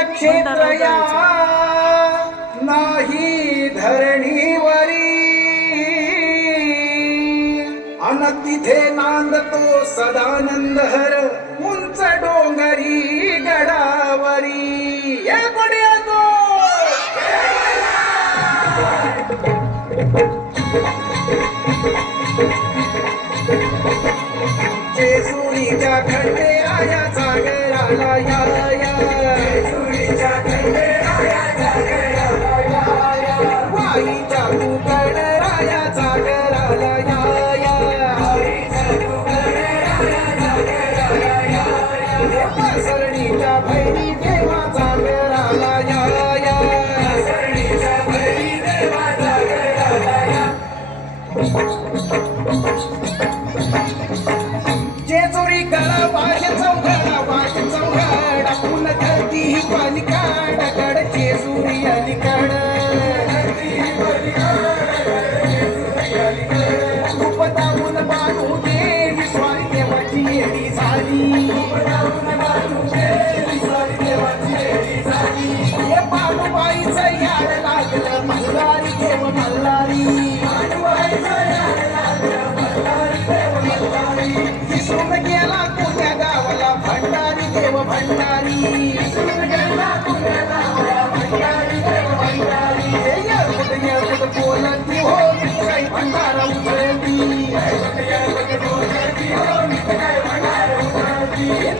पुण्यक्षेत्र या नाही धरणीवरी अन तिथे नांदतो सदानंद हर उंच डोंगरी गडावरी या कोड्या तो जेजुरीच्या खंडेराया सागराला या जेजुरीच्या खंडेराया सागराला या वाईच्या तुकडराया सागराला या सरणीच्या भैरी देवा सागराला या सरणीच्या भैरी देवा सागराला या जेजुरी गळा वाश चौघडा पुन धरती ही पलीकाड कड जेजुरी अलीकड रूप दाऊन बानू देवी स्वारी देवाची येडी झाली हे बानूबाईचं याड लागलं मल्हारी देव मल्हारी विसरून गेला कोण्या गावाला भंडारी देव भंडारी बोलती हो काही भंडारा उतरती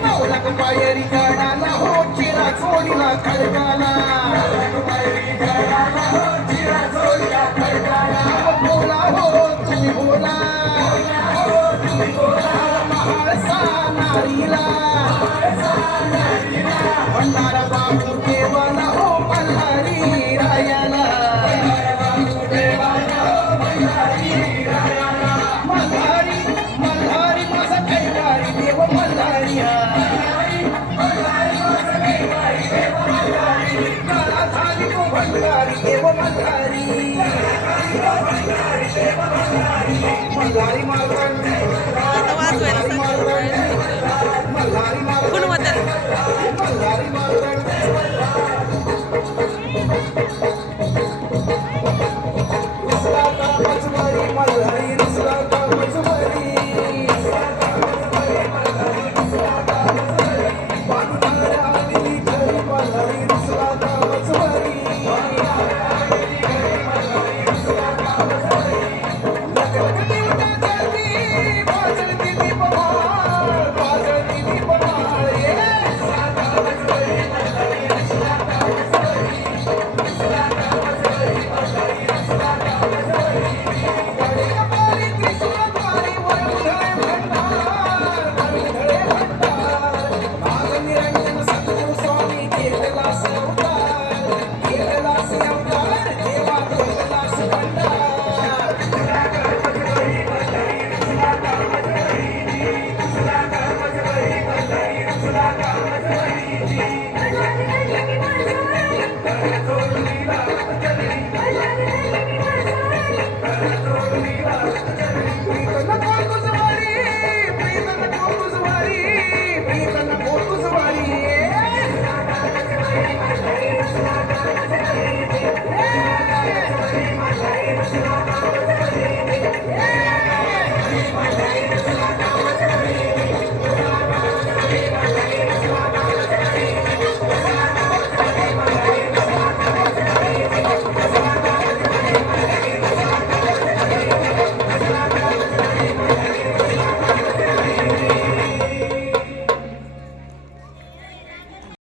नवलक पायरी गाडाला हो चिरा चोरीला खडकाला बोला हो तुम्ही बोला नारीला भंडारा बाबू देवाला हो मल्हारी रायाला मल्हारी मल्हारी माझा कैवारी देव मल्हारी काळा झाली तो भंडारी देव मल्हारी मल्हारी मालवण मल्हारी मालवण मल्हारी मालवण